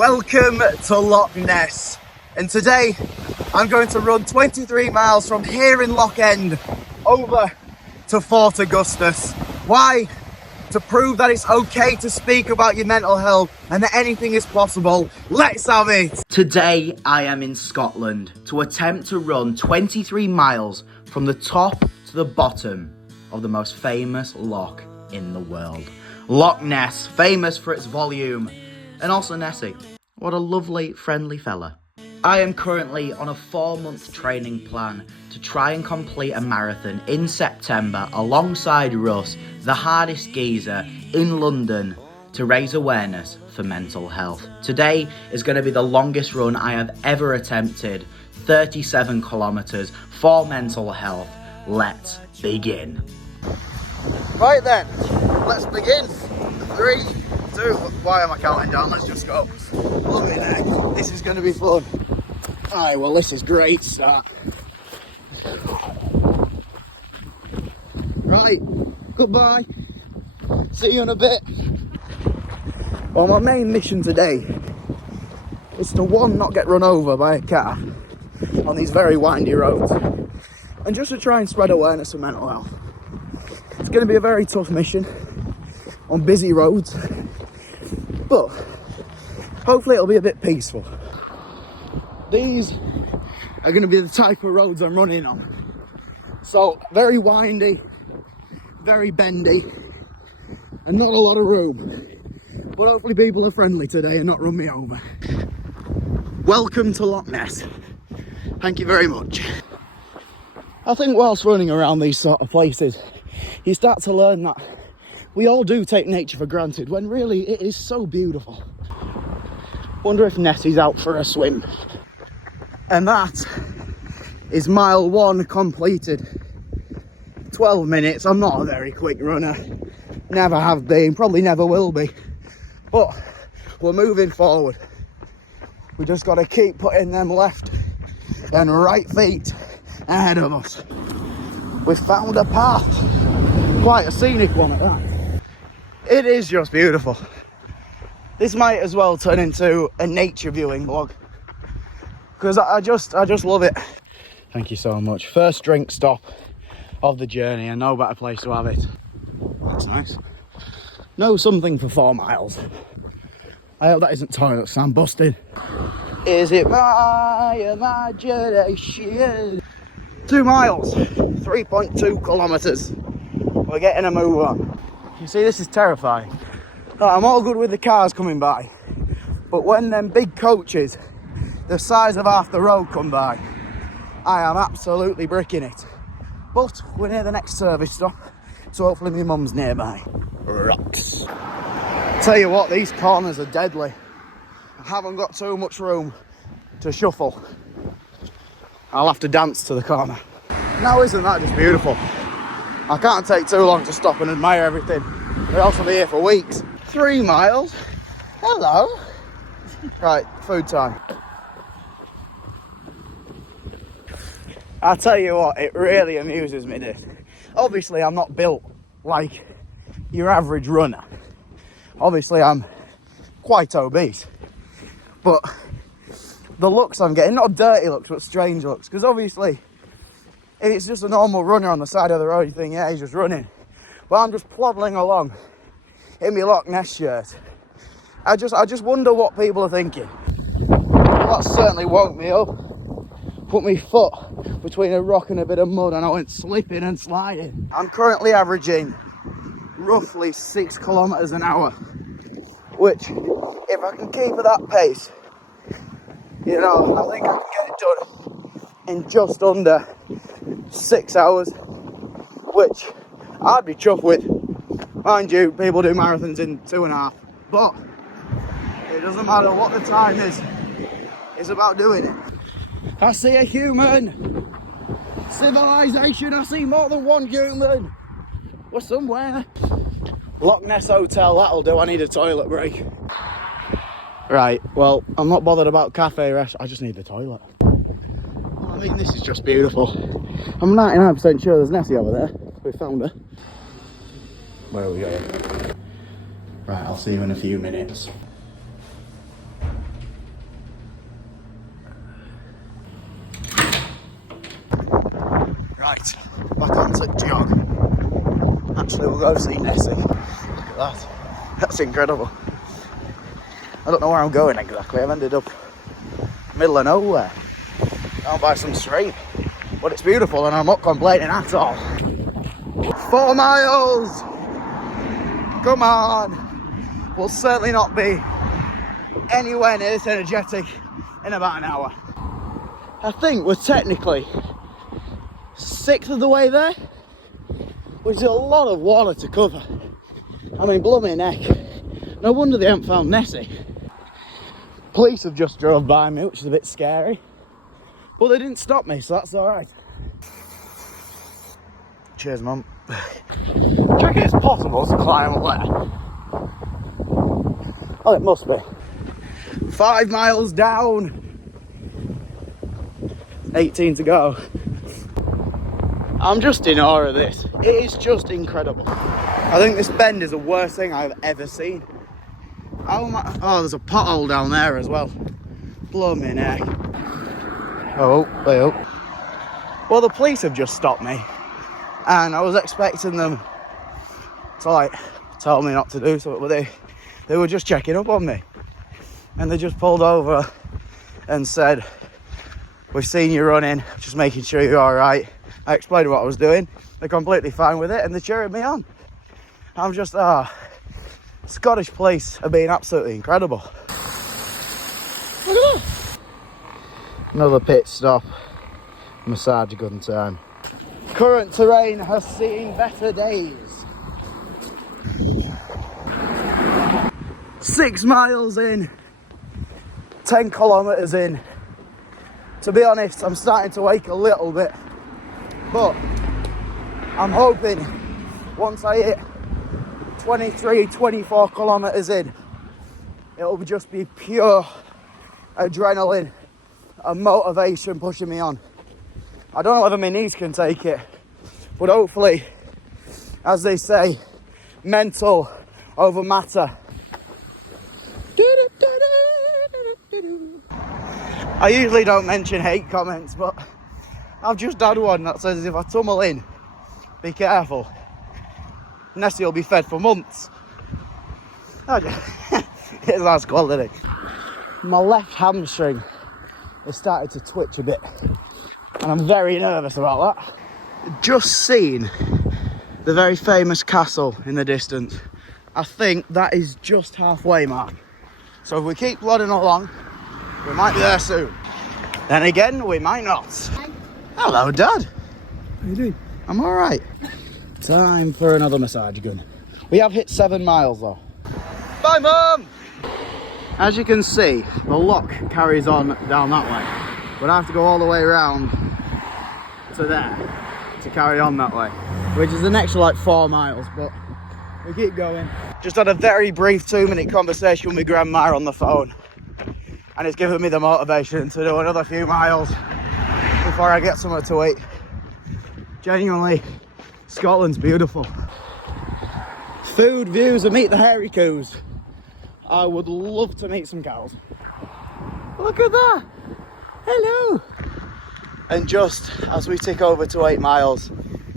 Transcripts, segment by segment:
Welcome to Loch Ness, and today I'm going to run 23 miles from here in Loch End over to Fort Augustus. Why? To prove that it's okay to speak about your mental health and that anything is possible. Let's have it! Today I am in Scotland to attempt to run 23 miles from the top to the bottom of the most famous loch in the world. Loch Ness, famous for its volume, and also Nessie. What a lovely, friendly fella. I am currently on a 4-month training plan to try and complete a marathon in September alongside Russ, the hardest geezer in London, to raise awareness for mental health. Today is going to be the longest run I have ever attempted, 37 kilometres for mental health. Let's begin. Right then, let's begin. 3, 2, why am I counting down? Let's just go. Look at that. This is going to be fun. Alright, well, this is great start. Right, goodbye. See you in a bit. Well, my main mission today is to, one, not get run over by a car on these very windy roads, and just to try and spread awareness of mental health. It's going to be a very tough mission on busy roads, but hopefully it'll be a bit peaceful. These are going to be the type of roads I'm running on. So very windy, very bendy, and not a lot of room. But hopefully people are friendly today and not run me over. Welcome to Loch Ness. Thank you very much. I think whilst running around these sort of places, you start to learn that we all do take nature for granted when really it is so beautiful. Wonder if Nessie's out for a swim. And that is mile 1 completed. 12 minutes. I'm not a very quick runner. Never have been, probably never will be. But we're moving forward. We just got to keep putting them left and right feet ahead of us. We've found a path. Quite a scenic one at that. It is just beautiful. This might as well turn into a nature viewing vlog, because I just love it. Thank you so much. First drink stop of the journey, and no better place to have it. That's nice. Know something for 4 miles. I hope that isn't toilet sound busted. Is it my imagination? 2 miles, 3.2 kilometres. We're getting a move on. You see, this is terrifying. I'm all good with the cars coming by, but when them big coaches the size of half the road come by, I am absolutely bricking it. But we're near the next service stop, so hopefully my mum's nearby. Rocks. Tell you what, these corners are deadly. I haven't got too much room to shuffle. I'll have to dance to the corner. Now, isn't that just beautiful? I can't take too long to stop and admire everything. We'll also be here for weeks. 3 miles. Hello. Right, food time. I'll tell you what, it really amuses me, this. Obviously, I'm not built like your average runner. Obviously, I'm quite obese. But the looks I'm getting, not dirty looks, but strange looks. Because obviously, if it's just a normal runner on the side of the road, you think, yeah, he's just running. But I'm just plodding along in my Loch Ness shirt. I just wonder what people are thinking. That certainly woke me up. Put my foot between a rock and a bit of mud, and I went slipping and sliding. I'm currently averaging roughly 6 kilometres an hour, which, if I can keep at that pace, you know, I think I can get it done in just under 6 hours, which I'd be chuffed with. Mind you, people do marathons in 2.5, but it doesn't matter what the time is, it's about doing it. I see a human! Civilization, I see more than one human! We're somewhere. Loch Ness Hotel, that'll do, I need a toilet break. Right, well, I'm not bothered about cafe rest, I just need the toilet. I mean, this is just beautiful. I'm 99% sure there's Nessie over there. We found her. Where are we going? Right, I'll see you in a few minutes. romantic jog. Actually, we'll go see Nessie. Look at that. That's incredible. I don't know where I'm going exactly. I've ended up middle of nowhere, down by some stream. But it's beautiful and I'm not complaining at all. 4 miles! Come on! We'll certainly not be anywhere near this energetic in about an hour. I think we're technically 1/6 of the way there, which is a lot of water to cover. I mean, blooming neck. No wonder they haven't found Nessie. Police have just drove by me, which is a bit scary. But they didn't stop me, so that's alright. Cheers, Mum. Do you reckon it's possible to climb up there? Oh, it must be. 5 miles down. 18 to go. I'm just in awe of this. It is just incredible. I think this bend is the worst thing I've ever seen. Oh, there's a pothole down there as well. Blow me neck. Oh, wait up. Well, the police have just stopped me. And I was expecting them to like tell me not to do something, but they were just checking up on me. And they just pulled over and said, "We've seen you running, just making sure you're all right." I explained what I was doing. They're completely fine with it and they're cheering me on. I'm just, Scottish police are being absolutely incredible. Look at that. Another pit stop. Massage gun time. Current terrain has seen better days. 6 miles in, 10 kilometres in. To be honest, I'm starting to ache a little bit, but I'm hoping once I hit 23, 24 kilometres in, it'll just be pure adrenaline and motivation pushing me on. I don't know whether my knees can take it, but hopefully, as they say, mental over matter. I usually don't mention hate comments, but I've just had one that says if I tumble in, be careful. Nessie will be fed for months. It's that's quality. My left hamstring has started to twitch a bit, and I'm very nervous about that. Just seen the very famous castle in the distance. I think that is just halfway mark. So if we keep plodding along, we might be there soon. Then again, we might not. Hello, Dad. How you doing? I'm all right. Time for another massage gun. We have hit 7 miles though. Bye, Mum! As you can see, the loch carries on down that way. But I have to go all the way around to there to carry on that way, which is an extra like 4 miles, but we keep going. Just had a very brief 2-minute conversation with my grandma on the phone, and it's given me the motivation to do another few miles before I get somewhere to eat. Genuinely, Scotland's beautiful. Food, views, and meet the hairy coos. I would love to meet some cows. Look at that! Hello! And just as we tick over to 8 miles,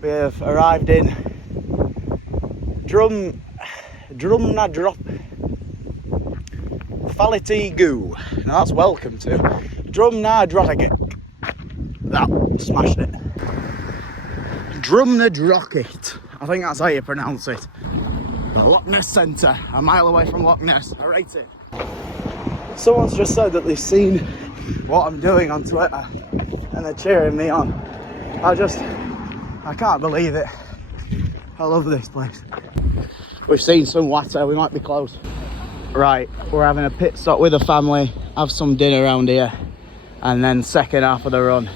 we have arrived in Drumnadrop Fallity Goo. Now that's welcome to Drumnadrocket. That smashed it. Drumnadrocket. I think that's how you pronounce it. The Loch Ness Centre, a mile away from Loch Ness. I rate it. Someone's just said that they've seen what I'm doing on Twitter and they're cheering me on. I can't believe it. I love this place. We've seen some water, we might be close. Right, we're having a pit stop with the family, have some dinner around here, and then second half of the run.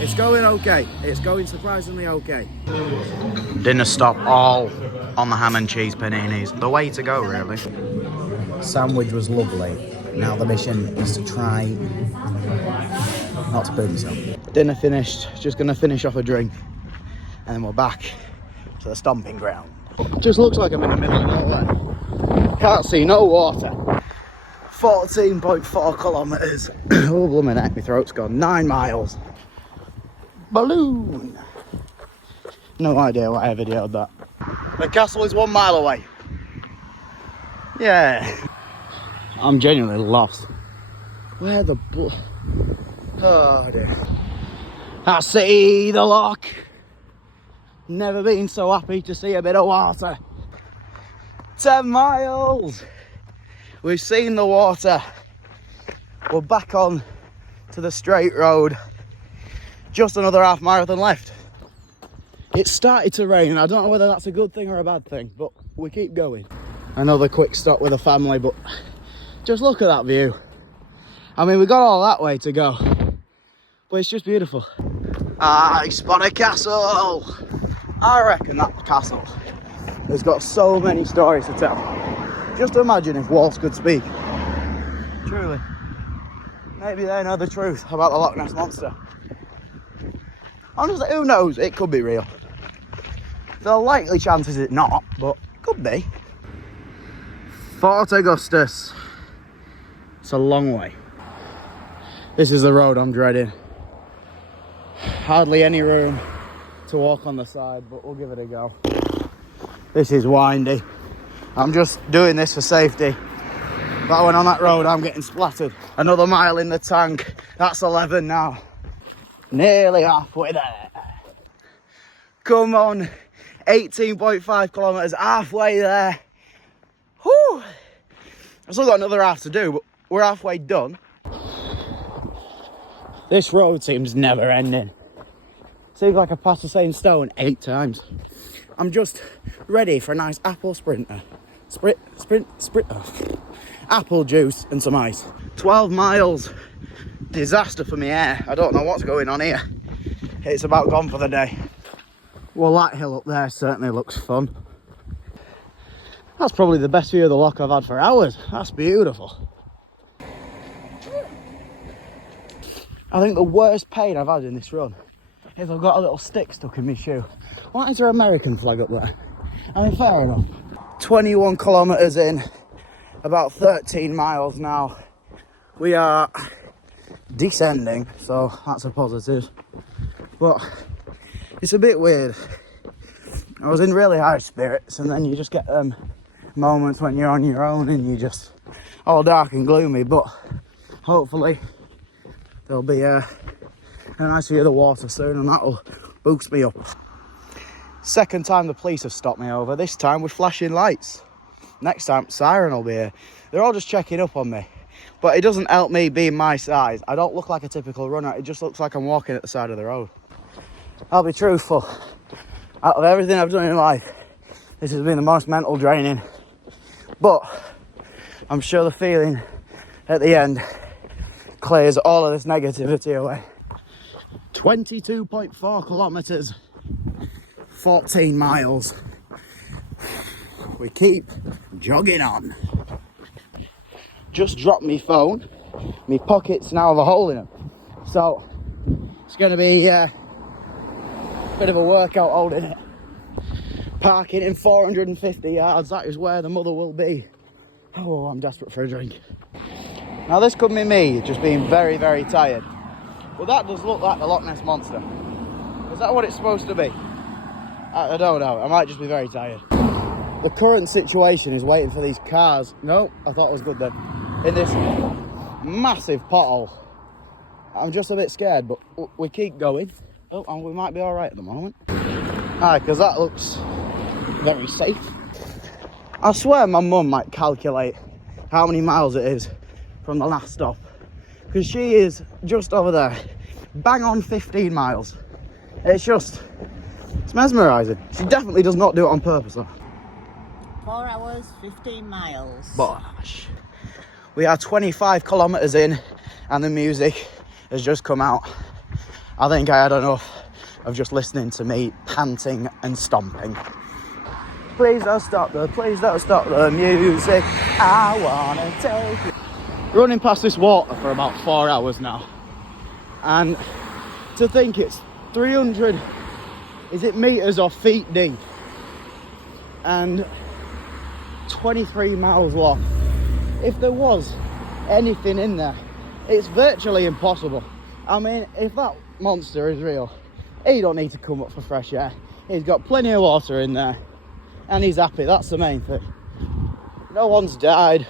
It's going okay. It's going surprisingly okay. Dinner stop all on the ham and cheese paninis. The way to go, really. Sandwich was lovely. Now the mission is to try not to burn yourself. Dinner finished. Just gonna finish off a drink, and then we're back to the stomping ground. Just looks like I'm in the middle of nowhere. Can't see no water. 14.4 kilometres. Oh, blooming heck, my throat's gone. 9 miles. Balloon. No idea why I videoed that. The castle is 1 mile away. Yeah. I'm genuinely lost. Where the oh dear. I see the loch. Never been so happy to see a bit of water. 10 miles. We've seen the water. We're back on to the straight road. Just another half marathon left. It started to rain, and I don't know whether that's a good thing or a bad thing, but we keep going. Another quick stop with the family, but just look at that view. I mean, we got all that way to go, but it's just beautiful. I spot a castle. I reckon that castle has got so many stories to tell. Just imagine if walls could speak. Truly. Maybe they know the truth about the Loch Ness monster. Honestly, who knows? It could be real. The likely chance is it not, but could be. Fort Augustus. It's a long way. This is the road I'm dreading. Hardly any room to walk on the side, but we'll give it a go. This is windy. I'm just doing this for safety. If I went on that road, I'm getting splattered. Another mile in the tank. That's 11 now. Nearly halfway there. Come on. 18.5 kilometres, halfway there. Whew. I've still got another half to do, but we're halfway done. This road seems never ending. Seems like I passed the same stone 8 times. I'm just ready for a nice apple sprinter. Sprinter. Apple juice and some ice. 12 miles. Disaster for me hair. I don't know what's going on here. It's about gone for the day. Well, that hill up there certainly looks fun. That's probably the best view of the loch I've had for hours. That's beautiful. I think the worst pain I've had in this run is I've got a little stick stuck in my shoe. Why is there an American flag up there? I mean, fair enough. 21 kilometres in, about 13 miles now. We are descending, so that's a positive. But it's a bit weird. I was in really high spirits, and then you just get moments when you're on your own and you're just all dark and gloomy, but hopefully there'll be a nice view of the water soon, and that'll boost me up. Second time the police have stopped me over, this time with flashing lights. Next time, siren will be here. They're all just checking up on me. But it doesn't help me being my size. I don't look like a typical runner. It just looks like I'm walking at the side of the road. I'll be truthful. Out of everything I've done in life, this has been the most mental draining. But I'm sure the feeling at the end clears all of this negativity away. 22.4 kilometres. 14 miles. We keep jogging on. Just dropped my phone. My pockets now have a hole in them. So it's going to be a bit of a workout holding it. Parking in 450 yards. That is where the mother will be. Oh, I'm desperate for a drink. Now this could be me just being very, very tired. But that does look like the Loch Ness monster. Is that what it's supposed to be? I don't know. I might just be very tired. The current situation is waiting for these cars. No, I thought it was good then. In this massive pothole. I'm just a bit scared, but we keep going. Oh, and we might be all right at the moment. Aye, because that looks very safe. I swear my mum might calculate how many miles it is from the last stop, because she is just over there. Bang on 15 miles. It's mesmerising. She definitely does not do it on purpose though. 4 hours, 15 miles. Bosh. We are 25 kilometres in and the music has just come out. I think I had enough of just listening to me panting and stomping. Please don't stop the music. I wanna take you. Running past this water for about 4 hours now. And to think it's 300, is it metres or feet deep? And 23 miles long. If there was anything in there, it's virtually impossible. I mean, if that monster is real, he don't need to come up for fresh air. He's got plenty of water in there and he's happy. That's the main thing. No one's died.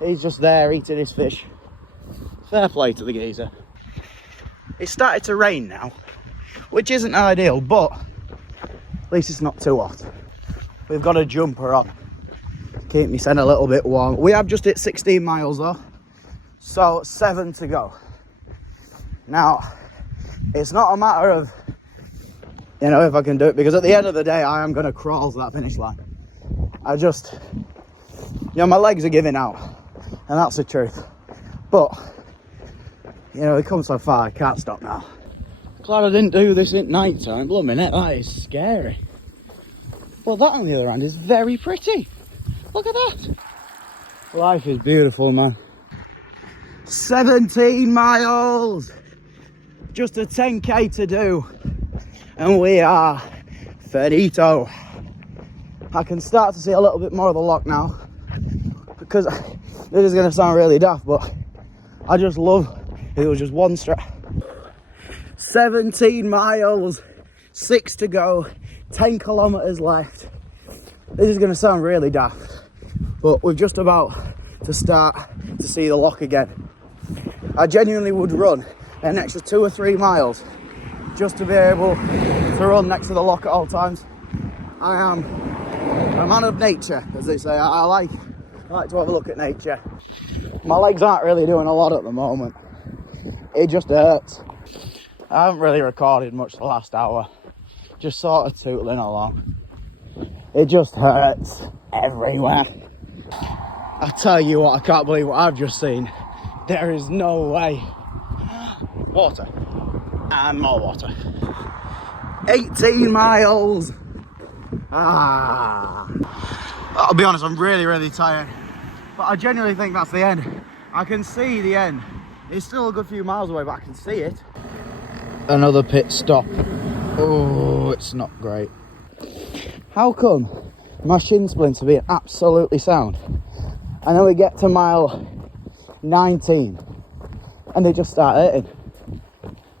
He's just there eating his fish. Fair play to the geezer. It's started to rain now, which isn't ideal, but at least it's not too hot. We've got a jumper on. Keep me a little bit warm. We have just hit 16 miles though, so 7 to go. Now, it's not a matter of, you know, if I can do it, because at the end of the day, I am going to crawl to that finish line. I just, you know, my legs are giving out, and that's the truth. But, you know, it comes so far, I can't stop now. Glad I didn't do this at night time. Blooming heck, that is scary. But that, on the other hand, is very pretty. Look at that. Life is beautiful, man. 17 miles. Just a 10k to do. And we are finito. I can start to see a little bit more of the loch now. Because this is going to sound really daft, but I just love it. Was just one strap. 17 miles. 6 to go. 10 kilometers left. This is going to sound really daft, but we're just about to start to see the loch again. I genuinely would run an extra 2 or 3 miles just to be able to run next to the loch at all times. I am a man of nature, as they say. I like to have a look at nature. My legs aren't really doing a lot at the moment. It just hurts. I haven't really recorded much the last hour, just sort of tootling along. It just hurts everywhere. I tell you what, I can't believe what I've just seen. There is no way. Water. And more water. 18 miles. I'll be honest, I'm really tired. But I genuinely think that's the end. I can see the end. It's still a good few miles away, but I can see it. Another pit stop. Oh, it's not great. How come my shin splints are being absolutely sound? And then we get to mile 19 and they just start hurting.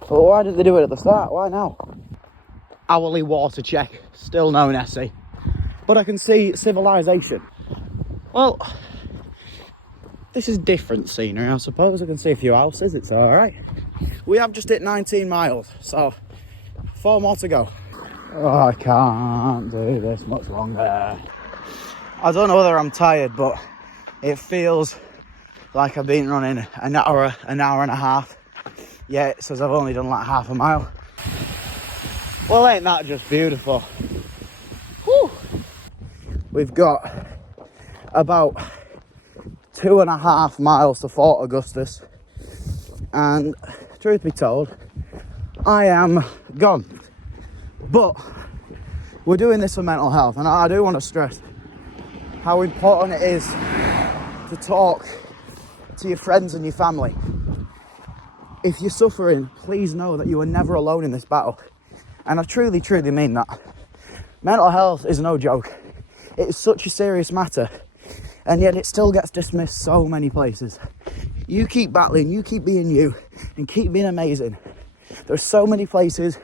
But why didn't they do it at the start? Why now? Hourly water check, still no Nessie. But I can see civilization. Well, this is different scenery, I suppose. I can see a few houses, it's alright. We have just hit 19 miles, so 4 more to go. Oh, I can't do this much longer. I don't know whether I'm tired, but it feels like I've been running an hour and a half. Yeah, it says I've only done like half a mile. Well, ain't that just beautiful? Whew. We've got about 2.5 miles to Fort Augustus. And truth be told, I am gone. But we're doing this for mental health, and I do want to stress how important it is to talk to your friends and your family. If you're suffering, please know that you are never alone in this battle. And I truly mean that. Mental health is no joke. It is such a serious matter, and yet it still gets dismissed so many places. You keep battling, you keep being you, and keep being amazing. There's so many places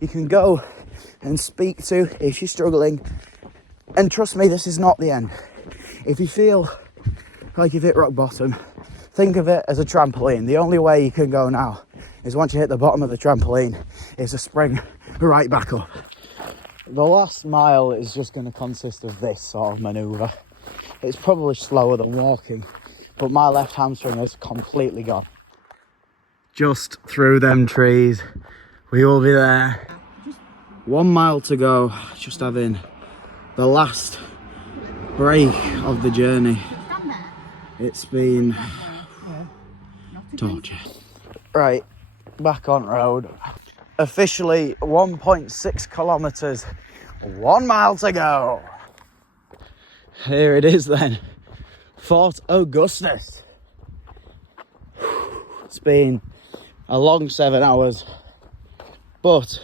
you can go and speak to if you're struggling. And trust me, this is not the end. If you feel like you've hit rock bottom, think of it as a trampoline. The only way you can go now is once you hit the bottom of the trampoline is to spring right back up. The last mile is just going to consist of this sort of manoeuvre. It's probably slower than walking, but my left hamstring is completely gone. Just through them trees, we will be there. 1 mile to go, just having the last break of the journey. It's been torture. Right, back on road. Officially 1.6 kilometers, 1 mile to go. Here it is then, Fort Augustus. It's been a long 7 hours, but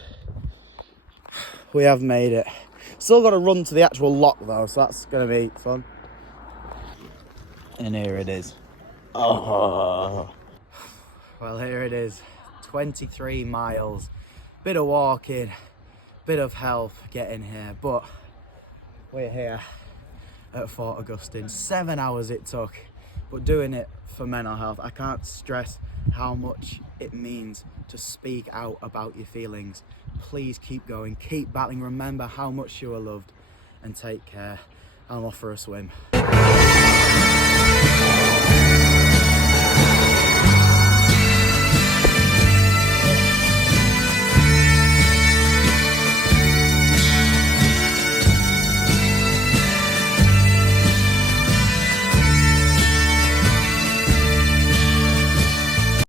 we have made it. Still got to run to the actual loch though, so that's going to be fun. And here it is. Oh, well, here it is. 23 miles, bit of walking, bit of hell getting here, but we're here at Fort Augustine. 7 hours it took, but doing it for mental health. I can't stress how much it means to speak out about your feelings. Please keep going, keep battling, remember how much you are loved, and take care. I'm off for a swim.